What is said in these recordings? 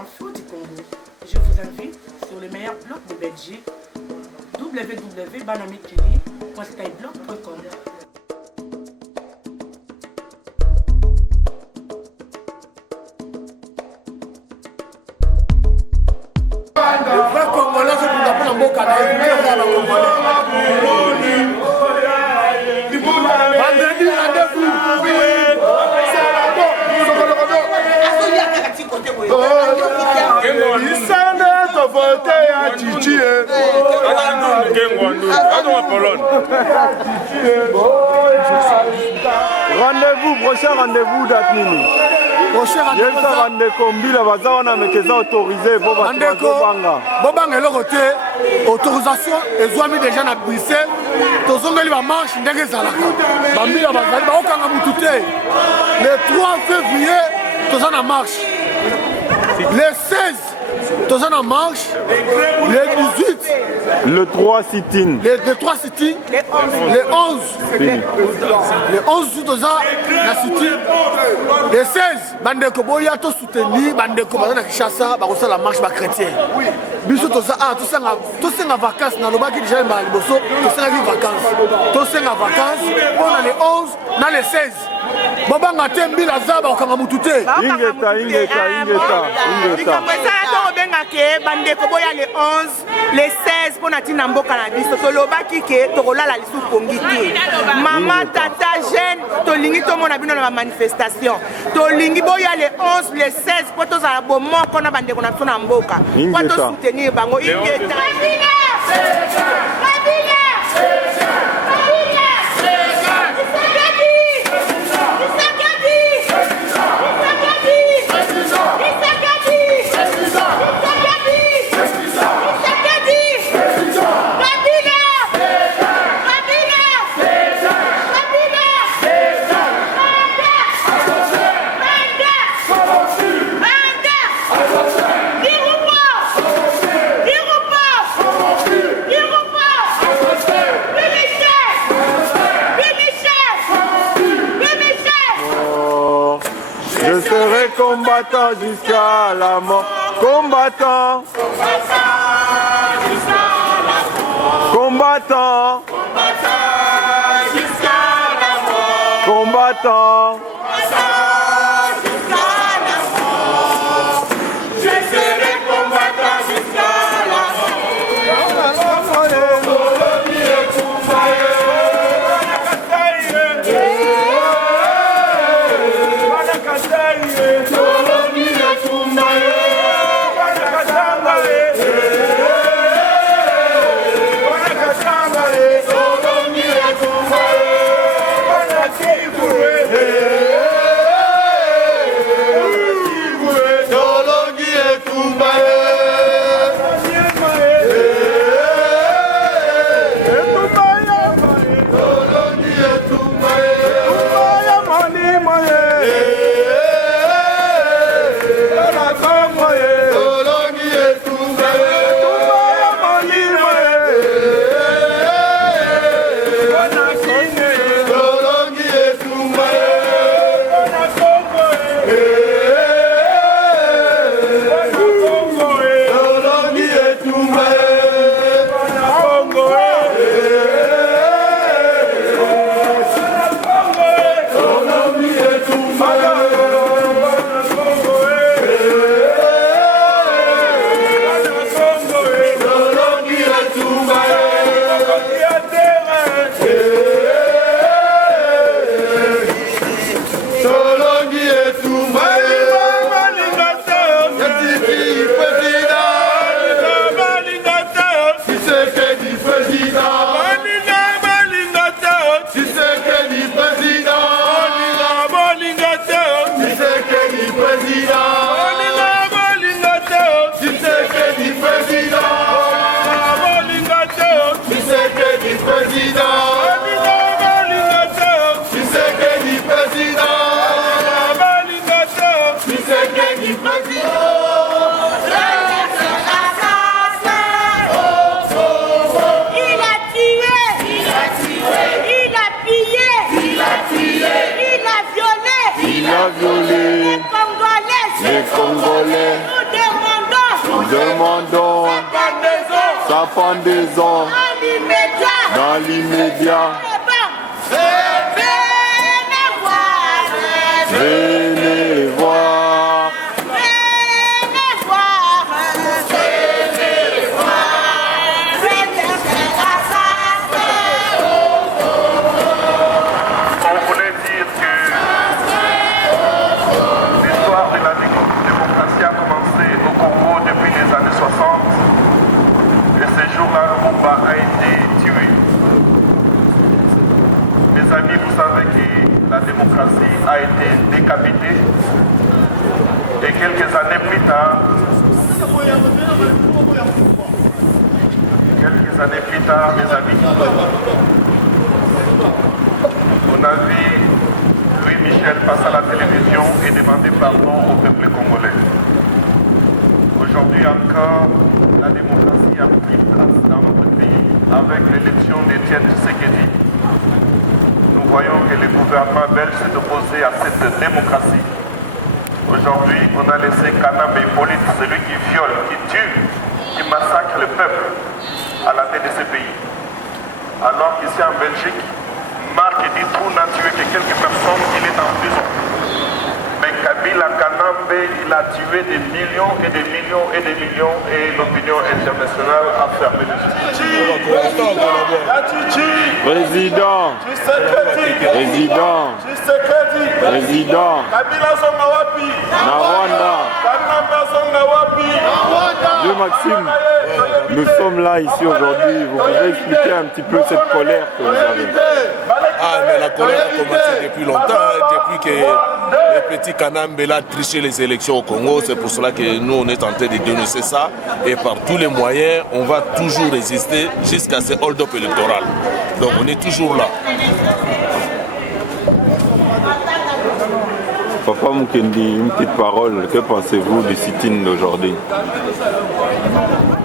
infos du Congo. Je vous invite sur le meilleur blog de Belgique, www.banamikili.skyblog.com. Rendez-vous, prochain rendez-vous d'Atmini. Prochain rendez-vous autorisé. Bobanga l'autre autorisation et zoami déjà na Bruxelles. Tozongeli ba marche ndenge zalaka. Bambila bazali ba okanga mutute. Le 3 février tozana marche. Le 16 tozana marche. Le 18 le 3 sit-in. Le 3 sit-in. Le 11 le 11 tozana na sit-in. Le 16 bandeko boya to soutenir bandeko bazana Kinshasa ba kosala marche ba chrétien. Biso toza tosenga vacances na lobaki déjà ba liboso tosenga vacances. Tosenga vacances pendant le 11 na le 16. Bobanga tembila zaba okanga mutute. Ingeta. Ke bandeko boya le 11 le 16 pona tina mboka na biso tolobaki ke tokolala lisu pongi te mama tata jeune tolingi tomona bino na manifestation tolingi boya le 11 le 16 po tozala bomoko na bandeko na biso na mboka po tosoutenir bango ingeta Je serai combattant jusqu'à la mort. Combattant. Combattant. Jusqu'à la mort. Combattant. Je serai combattant jusqu'à la Les Congolais. demandons sa pendaison dans l'immédiat. Venez voir. On voulait dire que l'histoire de la démocratie a commencé au Congo depuis les années 60 et ce jour-là, Lumumba a été tué. Mes amis, vous savez que la démocratie a été décapitée et quelques années plus tard, mes amis, on a vu Louis Michel passer à la télévision et demander pardon au peuple congolais. Aujourd'hui encore, la démocratie a pris place dans notre pays avec l'élection d'Étienne Tshisekedi. Nous voyons que le gouvernement belge s'est opposé à cette démocratie. Aujourd'hui, on a laissé Kanambe Hippolyte, celui qui viole, qui tue, qui massacre le peuple à la tête de ce pays. Alors qu'ici en Belgique, Marc Ditroun n'a tué que quelques personnes, il est en prison. Mais Kabila Kanambe, il a tué des millions et des millions et des millions et l'opinion internationale a fermé les yeux. Président. Na Rwanda. Dieu Maxime, nous sommes là ici aujourd'hui. Vous pouvez expliquer un petit peu cette colère que vous avez? Ah, mais la colère a commencé depuis longtemps, depuis que le petit Kanambe a triché les élections au Congo. C'est pour cela que nous, on est en train de dénoncer ça. Et par tous les moyens, on va toujours résister jusqu'à ce hold-up électoral. Donc on est toujours là. Papa Mukendi, une petite parole. Que pensez-vous du sit-in d'aujourd'hui?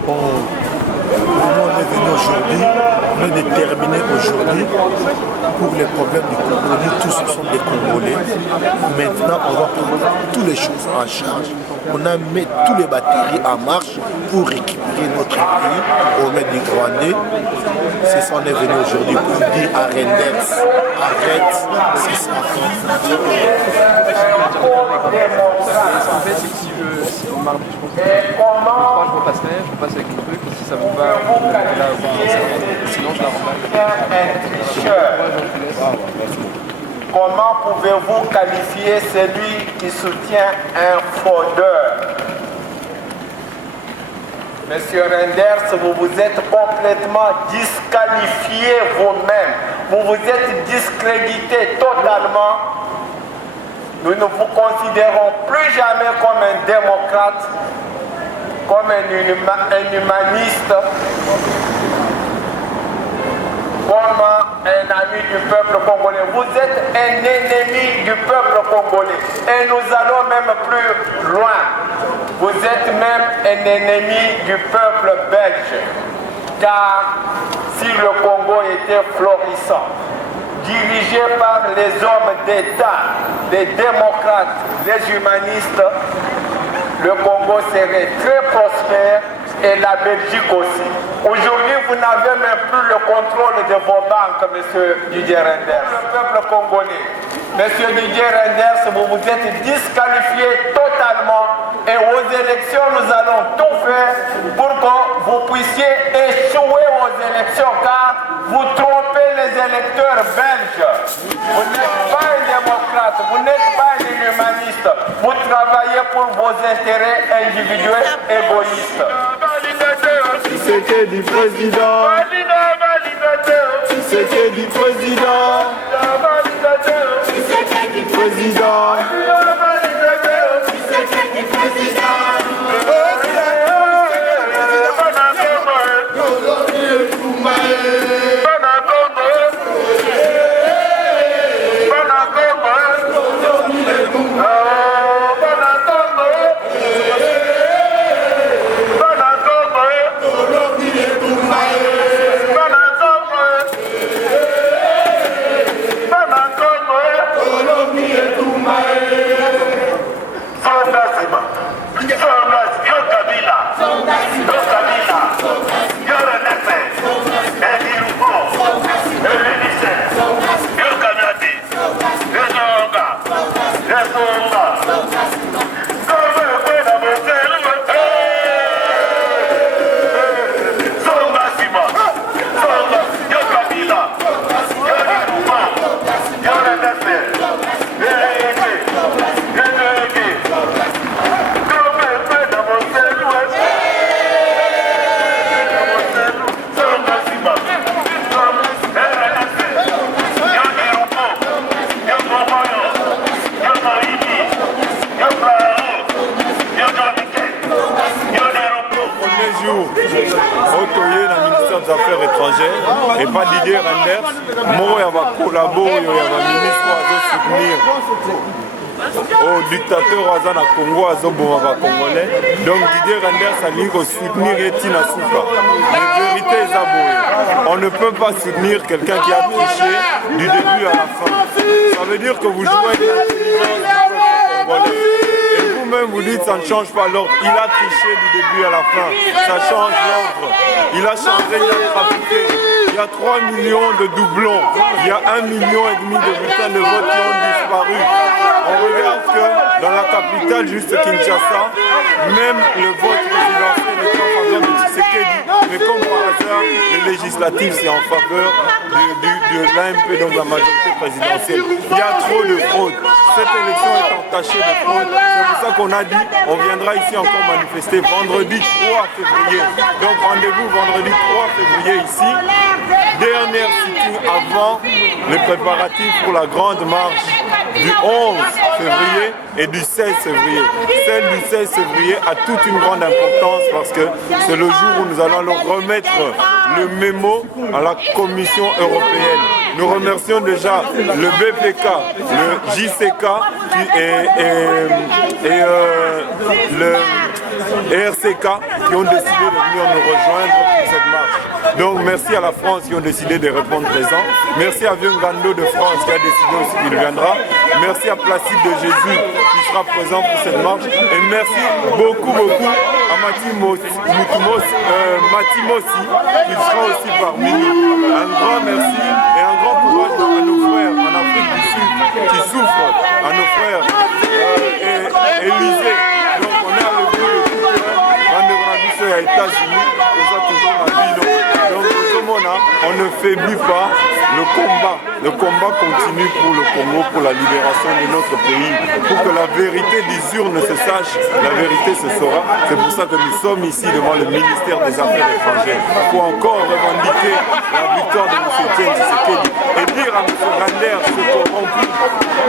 On est venu aujourd'hui, on est déterminé aujourd'hui pour les problèmes du Congo. Nous tous sommes des Congolais. Maintenant, on va prendre toutes les choses en charge. On a mis toutes les batteries en marche pour récupérer notre pays au maître du Rwandais. C'est ça, on est venu aujourd'hui pour dire à Rendex, arrête, c'est ça. En fait, c'est que si on marche, je repasse avec mon truc, si ça vous va, là, sinon je la remballe. Comment pouvez-vous qualifier celui qui soutient un fraudeur? Monsieur Renders, vous vous êtes complètement disqualifié vous-même. Vous vous êtes discrédité totalement. Nous ne vous considérons plus jamais comme un démocrate, comme un humaniste, comme un ami du peuple congolais. Vous êtes un ennemi du peuple congolais. Et nous allons même plus loin. Vous êtes même un ennemi du peuple belge. Car si le Congo était florissant, dirigé par les hommes d'État, les démocrates, les humanistes, le Congo serait très prospère et la Belgique aussi. Aujourd'hui, vous n'avez même plus le contrôle de vos banques, M. Didier Renders. Le peuple congolais, M. Didier Renders, vous vous êtes disqualifié totalement et aux élections, nous allons tout faire pour que vous puissiez échouer aux élections car vous trompez les électeurs belges. Vous n'êtes pas un démocrate, vous n'êtes pas un humaniste. Vous travaillez pour vos intérêts individuels égoïstes. C'est du président. C'est du président. C'est du président. étrangères et pas Didier Renders. Moi, il va collaborer, il va ministre à soutenir au dictateur Azana Congo, Azoboma Congolais. Donc Didier Renders a dit qu'on soutenir Tina Souka. La vérité est abouée. On ne peut pas soutenir quelqu'un qui a triché du début à la fin. Ça veut dire que vous jouez avec l'intelligence du peuple congolais. Et vous-même vous dites que ça ne change pas l'ordre. Il a triché du début à la fin. Ça change l'ordre. Il a changé, il a trafiqué. Il y a 3 millions de doublons. Il y a 1,5 million de bulletins de vote qui ont disparu. On regarde que dans la capitale, juste Kinshasa, même le vote présidentiel est en faveur de Tshisekedi. Mais comme par hasard, les législatives, c'est en faveur de l'AMP, donc la majorité présidentielle. Il y a trop de fraude. Cette élection est entachée de fraude. C'est pour ça qu'on a dit, on viendra ici encore manifester vendredi 3 février. Donc rendez-vous vendredi 3 février ici. Dernière sitting avant les préparatifs pour la grande marche du 11 février et du 16 février. Celle du 16 février a toute une grande importance parce que c'est le jour où nous allons leur remettre le mémo à la Commission européenne. Nous remercions déjà le BPK, le JCK et le RCK qui ont décidé de venir nous rejoindre pour cette marche. Donc merci à la France qui ont décidé de répondre présent. Merci à Vieux-Ngando de France qui a décidé aussi qu'il viendra. Merci à Placide de Jésus qui sera présent pour cette marche. Et merci beaucoup à Matimossi qui sera aussi parmi nous. Un grand merci et un grand courage à nos frères en Afrique du Sud qui souffrent, à nos frères Élysée. Donc on est avec vous de tout cœur. Aux États-Unis, nous avons toujours la vie. Donc on ne faiblit pas le combat. Le combat continue pour le Congo, pour la libération de notre pays, pour que la vérité des urnes se sache, la vérité se saura. C'est pour ça que nous sommes ici devant le ministère des Affaires étrangères, pour encore revendiquer la victoire de M. Tshisekedi et dire à M. Renders, ce corrompu,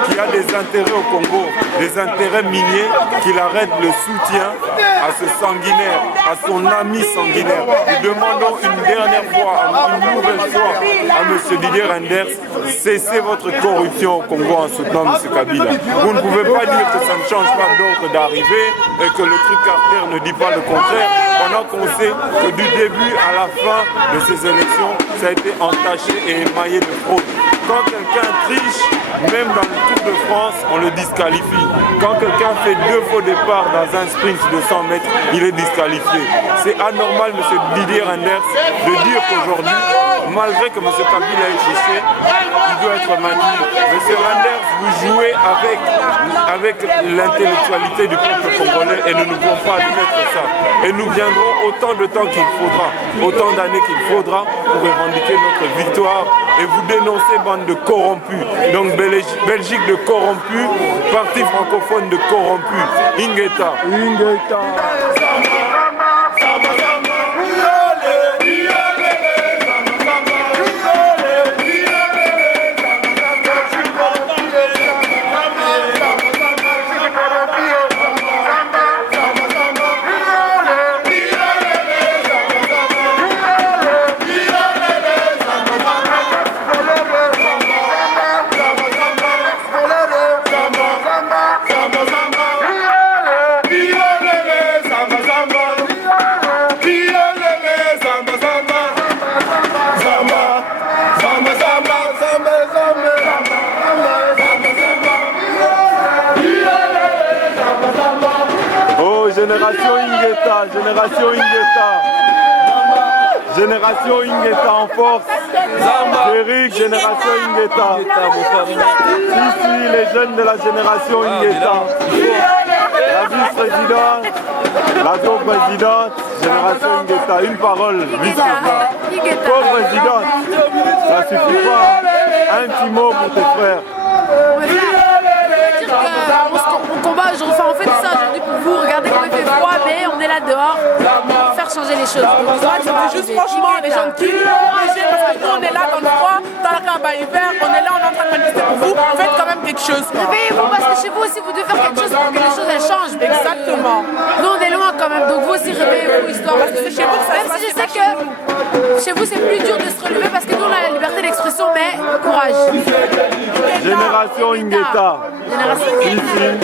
qui a des intérêts au Congo, des intérêts miniers, qu'il arrête le soutien à ce sanguinaire, à son ami sanguinaire. Nous demandons une dernière fois, une nouvelle fois à M. Didier Renders, cessez votre corruption au Congo en soutenant M. Kabila. Vous ne pouvez pas dire que ça ne change pas d'ordre d'arrivée et que le truc Carter ne dit pas le contraire, pendant qu'on sait que du début à la fin de ces élections, ça a été entaché et émaillé de fraude. Quand quelqu'un triche, même dans le Tour de France, on le disqualifie. Quand quelqu'un fait 2 faux départs dans un sprint de 100 mètres, il est disqualifié. C'est anormal, M. Didier Renders, de dire qu'aujourd'hui, malgré que M. Kabila est triché, il doit être maintenu. M. Renders, vous jouez avec l'intellectualité du peuple congolais et nous ne pouvons pas admettre ça. Et nous viendrons autant de temps qu'il faudra, autant d'années qu'il faudra pour revendiquer notre victoire et vous dénoncer bande de corrompus. Donc Belgique de corrompus, parti francophone de corrompus. Ingeta. Ingeta. Génération Ingeta, génération Ingeta. Génération Ingeta en force. Eric, génération Ingeta. Ici, les jeunes de la génération Ingeta. La vice-présidente, la co-présidente, génération Ingeta. Une parole, vice-présidente. Co-présidente, ça suffit pas. Un petit mot pour tes frères. On combat aujourd'hui, enfin on fait tout ça aujourd'hui pour vous, regardez comment il fait froid, mais on est là dehors pour faire changer les choses. Juste franchement, les gens qui parce que nous on est là dans le froid, dans la campagne hiver, on est là, on est en train de manifester pour vous, faites quand même quelque chose. Réveillez-vous parce que chez vous aussi vous devez faire quelque chose pour que les choses elles changent. Exactement. Nous on est loin quand quand même. Donc vous aussi réveillez-vous, histoire. Parce que c'est chez vous que ça se passe. Même si je sais que chez vous c'est plus dur de se relever parce que nous on a la liberté d'expression, mais courage. Génération Ingeta. Génération Ingeta.